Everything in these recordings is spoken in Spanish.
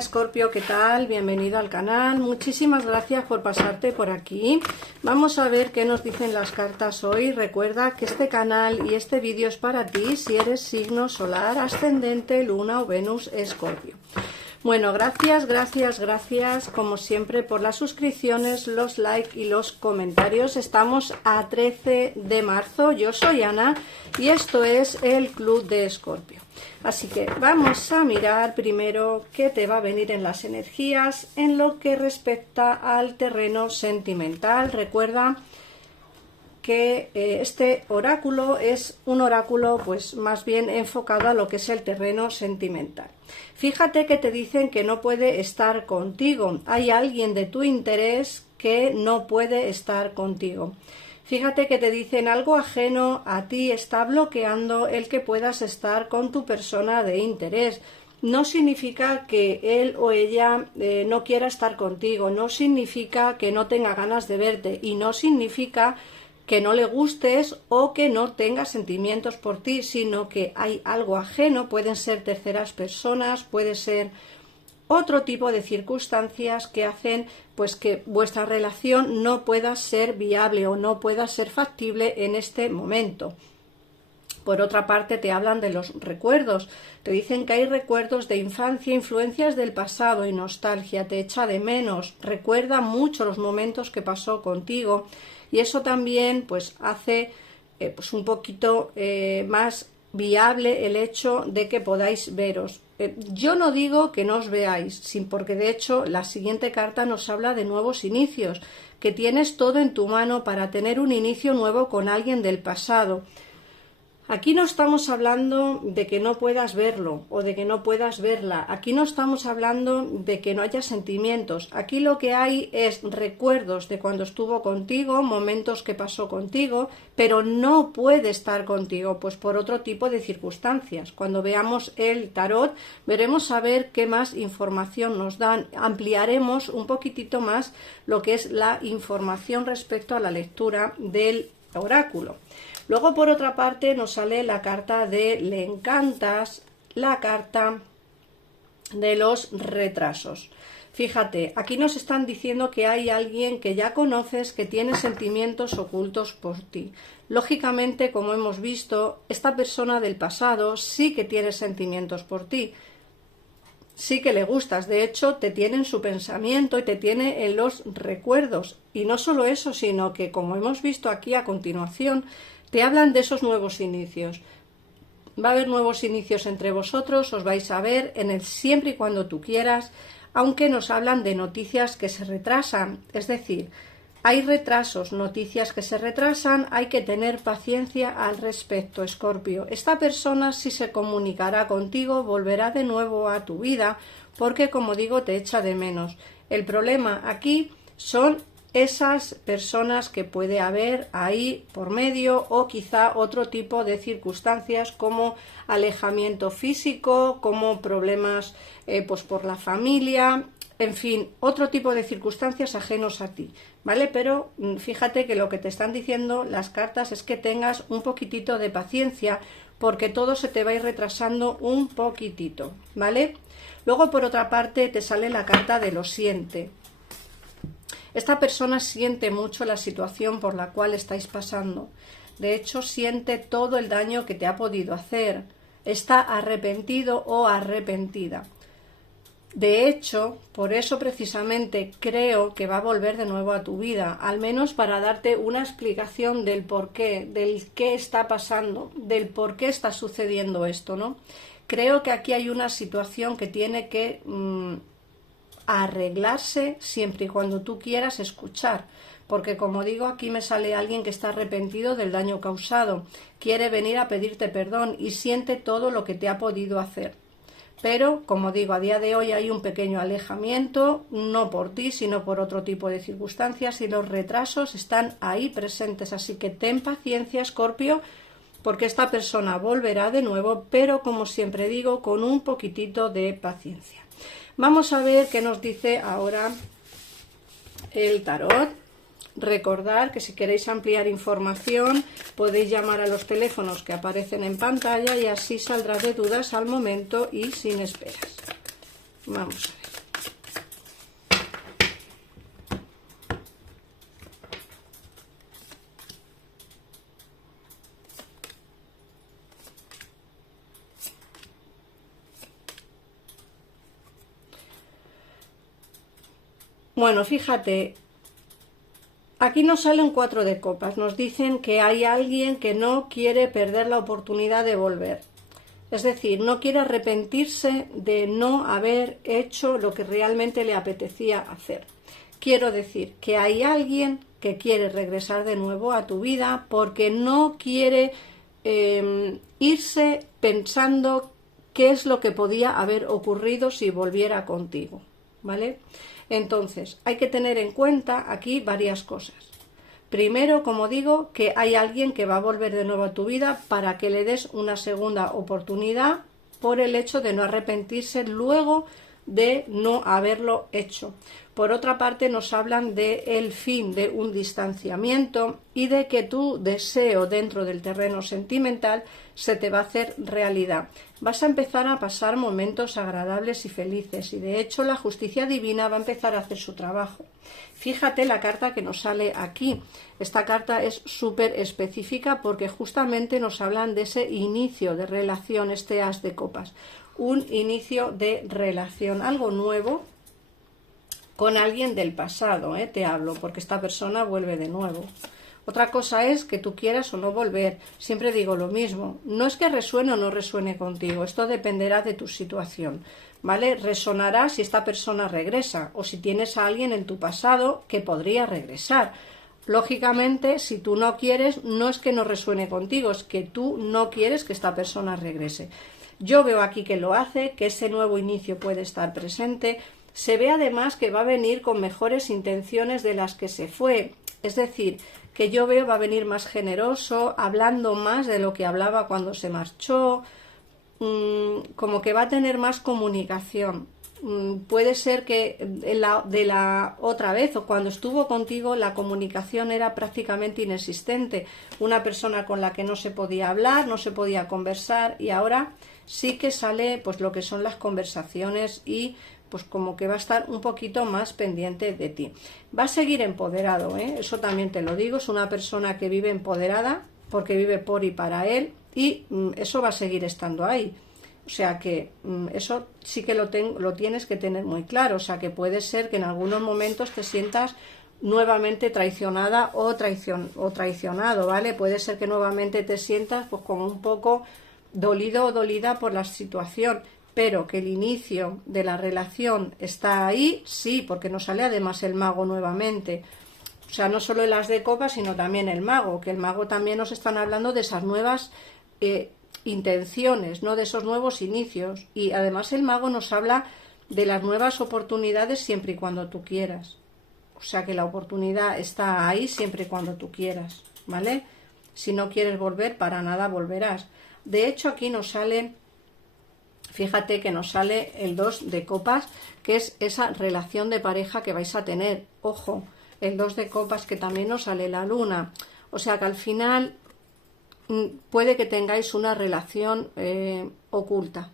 Escorpio, ¿qué tal? Bienvenido al canal. Muchísimas gracias por pasarte por aquí. Vamos a ver qué nos dicen las cartas hoy. Recuerda que este canal y este vídeo es para ti si eres signo solar, ascendente, luna o Venus Escorpio. Bueno, gracias como siempre por las suscripciones, los likes y los comentarios. Estamos a 13 de marzo, yo soy Ana y esto es el Club de Escorpio. Así que vamos a mirar primero qué te va a venir en las energías en lo que respecta al terreno sentimental. Recuerda que este oráculo es un oráculo pues más bien enfocado a lo que es el terreno sentimental. Fíjate que te dicen que no puede estar contigo. Hay alguien de tu interés que no puede estar contigo. Fíjate que te dicen algo ajeno a ti está bloqueando el que puedas estar con tu persona de interés. No significa que él o ella no quiera estar contigo, no significa que no tenga ganas de verte y no significa que no le gustes o que no tenga sentimientos por ti, sino que hay algo ajeno, pueden ser terceras personas, puede ser otro tipo de circunstancias que hacen pues que vuestra relación no pueda ser viable o no pueda ser factible en este momento. Por otra parte, te hablan de los recuerdos, te dicen que hay recuerdos de infancia, influencias del pasado y nostalgia, te echa de menos, recuerda mucho los momentos que pasó contigo y eso también pues hace pues un poquito más viable el hecho de que podáis veros. Yo no digo que no os veáis, porque de hecho la siguiente carta nos habla de nuevos inicios, que tienes todo en tu mano para tener un inicio nuevo con alguien del pasado. Aquí no estamos hablando de que no puedas verlo o de que no puedas verla. Aquí no estamos hablando de que no haya sentimientos. Aquí lo que hay es recuerdos de cuando estuvo contigo, momentos que pasó contigo, pero no puede estar contigo, pues por otro tipo de circunstancias. Cuando veamos el tarot, veremos a ver qué más información nos dan. Ampliaremos un poquitito más lo que es la información respecto a la lectura del oráculo. Luego, por otra parte, nos sale la carta de Le encantas, la carta de los retrasos. Fíjate, aquí nos están diciendo que hay alguien que ya conoces que tiene sentimientos ocultos por ti. Lógicamente, como hemos visto, esta persona del pasado sí que tiene sentimientos por ti. Sí que le gustas, de hecho te tiene en su pensamiento y te tiene en los recuerdos. Y no solo eso, sino que como hemos visto aquí a continuación, te hablan de esos nuevos inicios. Va a haber nuevos inicios entre vosotros, os vais a ver en el siempre y cuando tú quieras, aunque nos hablan de noticias que se retrasan, es decir, hay retrasos, noticias que se retrasan, hay que tener paciencia al respecto, Escorpio. Esta persona sí se comunicará contigo, volverá de nuevo a tu vida, porque como digo, te echa de menos. El problema aquí son esas personas que puede haber ahí por medio o quizá otro tipo de circunstancias como alejamiento físico, como problemas pues por la familia, en fin, otro tipo de circunstancias ajenos a ti, ¿vale? Pero fíjate que lo que te están diciendo las cartas es que tengas un poquitito de paciencia porque todo se te va a ir retrasando un poquitito, ¿vale? Luego, por otra parte, te sale la carta de lo siente. Esta persona siente mucho la situación por la cual estáis pasando. De hecho, siente todo el daño que te ha podido hacer. Está arrepentido o arrepentida. De hecho, por eso precisamente creo que va a volver de nuevo a tu vida, al menos para darte una explicación del por qué, del qué está pasando, del por qué está sucediendo esto, ¿no? Creo que aquí hay una situación que tiene que arreglarse siempre y cuando tú quieras escuchar, porque como digo, aquí me sale alguien que está arrepentido del daño causado, quiere venir a pedirte perdón y siente todo lo que te ha podido hacer. Pero, como digo, a día de hoy hay un pequeño alejamiento, no por ti, sino por otro tipo de circunstancias y los retrasos están ahí presentes. Así que ten paciencia, Escorpio, porque esta persona volverá de nuevo, pero como siempre digo, con un poquitito de paciencia. Vamos a ver qué nos dice ahora el tarot. Recordad que si queréis ampliar información podéis llamar a los teléfonos que aparecen en pantalla y así saldrá de dudas al momento y sin esperas. Vamos a ver. Bueno, fíjate, aquí nos sale un 4 de copas, nos dicen que hay alguien que no quiere perder la oportunidad de volver. Es decir, no quiere arrepentirse de no haber hecho lo que realmente le apetecía hacer. Quiero decir que hay alguien que quiere regresar de nuevo a tu vida porque no quiere irse pensando qué es lo que podía haber ocurrido si volviera contigo, ¿vale? Entonces, hay que tener en cuenta aquí varias cosas. Primero, como digo, que hay alguien que va a volver de nuevo a tu vida para que le des una segunda oportunidad por el hecho de no arrepentirse luego de no haberlo hecho. Por otra parte, nos hablan del fin de un distanciamiento y de que tu deseo dentro del terreno sentimental se te va a hacer realidad. Vas a empezar a pasar momentos agradables y felices y de hecho la justicia divina va a empezar a hacer su trabajo. Fíjate la carta que nos sale aquí. Esta carta es súper específica porque justamente nos hablan de ese inicio de relación, este as de copas. Un inicio de relación, algo nuevo con alguien del pasado, te hablo, porque esta persona vuelve de nuevo. Otra cosa es que tú quieras o no volver. Siempre digo lo mismo. No es que resuene o no resuene contigo. Esto dependerá de tu situación, ¿vale? Resonará si esta persona regresa o si tienes a alguien en tu pasado que podría regresar. Lógicamente, si tú no quieres, no es que no resuene contigo, es que tú no quieres que esta persona regrese. Yo veo aquí que lo hace, que ese nuevo inicio puede estar presente. Se ve además que va a venir con mejores intenciones de las que se fue. Es decir, que yo veo va a venir más generoso, hablando más de lo que hablaba cuando se marchó, como que va a tener más comunicación. Puede ser que de la otra vez o cuando estuvo contigo la comunicación era prácticamente inexistente. Una persona con la que no se podía hablar, no se podía conversar y ahora sí que sale pues lo que son las conversaciones y pues como que va a estar un poquito más pendiente de ti. Va a seguir empoderado, eso también te lo digo, es una persona que vive empoderada porque vive por y para él y eso va a seguir estando ahí. O sea que eso sí que lo tienes que tener muy claro, o sea que puede ser que en algunos momentos te sientas nuevamente traicionada o traicionado, ¿vale? Puede ser que nuevamente te sientas pues como un poco dolido o dolida por la situación, pero que el inicio de la relación está ahí, sí, porque nos sale además el mago nuevamente. O sea, no solo el as de copas, sino también el mago, que el mago también nos están hablando de esas nuevas intenciones, ¿no? De esos nuevos inicios. Y además el mago nos habla de las nuevas oportunidades siempre y cuando tú quieras. O sea que la oportunidad está ahí siempre y cuando tú quieras, ¿vale? Si no quieres volver, para nada volverás. De hecho, aquí nos sale, fíjate que nos sale el 2 de copas, que es esa relación de pareja que vais a tener. Ojo, el 2 de copas que también nos sale la luna. O sea que al final puede que tengáis una relación oculta,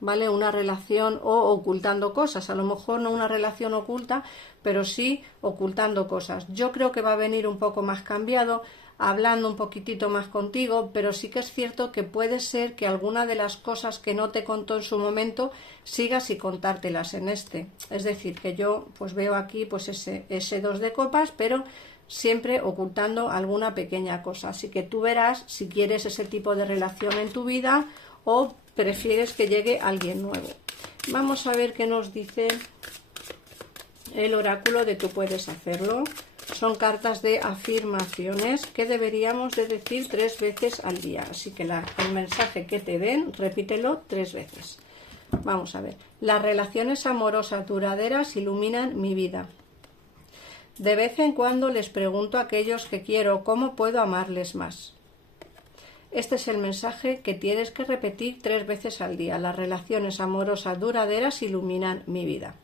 ¿vale? Una relación o ocultando cosas, a lo mejor no una relación oculta, pero sí ocultando cosas. Yo creo que va a venir un poco más cambiado, hablando un poquitito más contigo, pero sí que es cierto que puede ser que alguna de las cosas que no te contó en su momento sigas y contártelas en este. Es decir, que yo pues veo aquí pues ese 2 de copas, pero siempre ocultando alguna pequeña cosa. Así que tú verás si quieres ese tipo de relación en tu vida o prefieres que llegue alguien nuevo. Vamos a ver qué nos dice el oráculo de Tú Puedes Hacerlo. Son cartas de afirmaciones que deberíamos de decir 3 veces al día. Así que el mensaje que te den, repítelo 3 veces. Vamos a ver. Las relaciones amorosas duraderas iluminan mi vida. De vez en cuando les pregunto a aquellos que quiero cómo puedo amarles más. Este es el mensaje que tienes que repetir 3 veces al día. Las relaciones amorosas duraderas iluminan mi vida.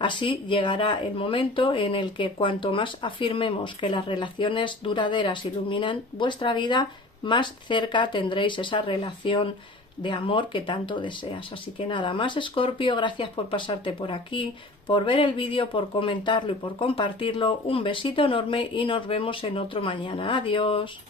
Así llegará el momento en el que cuanto más afirmemos que las relaciones duraderas iluminan vuestra vida, más cerca tendréis esa relación de amor que tanto deseas. Así que nada más, Escorpio, gracias por pasarte por aquí, por ver el vídeo, por comentarlo y por compartirlo. Un besito enorme y nos vemos en otro mañana. Adiós.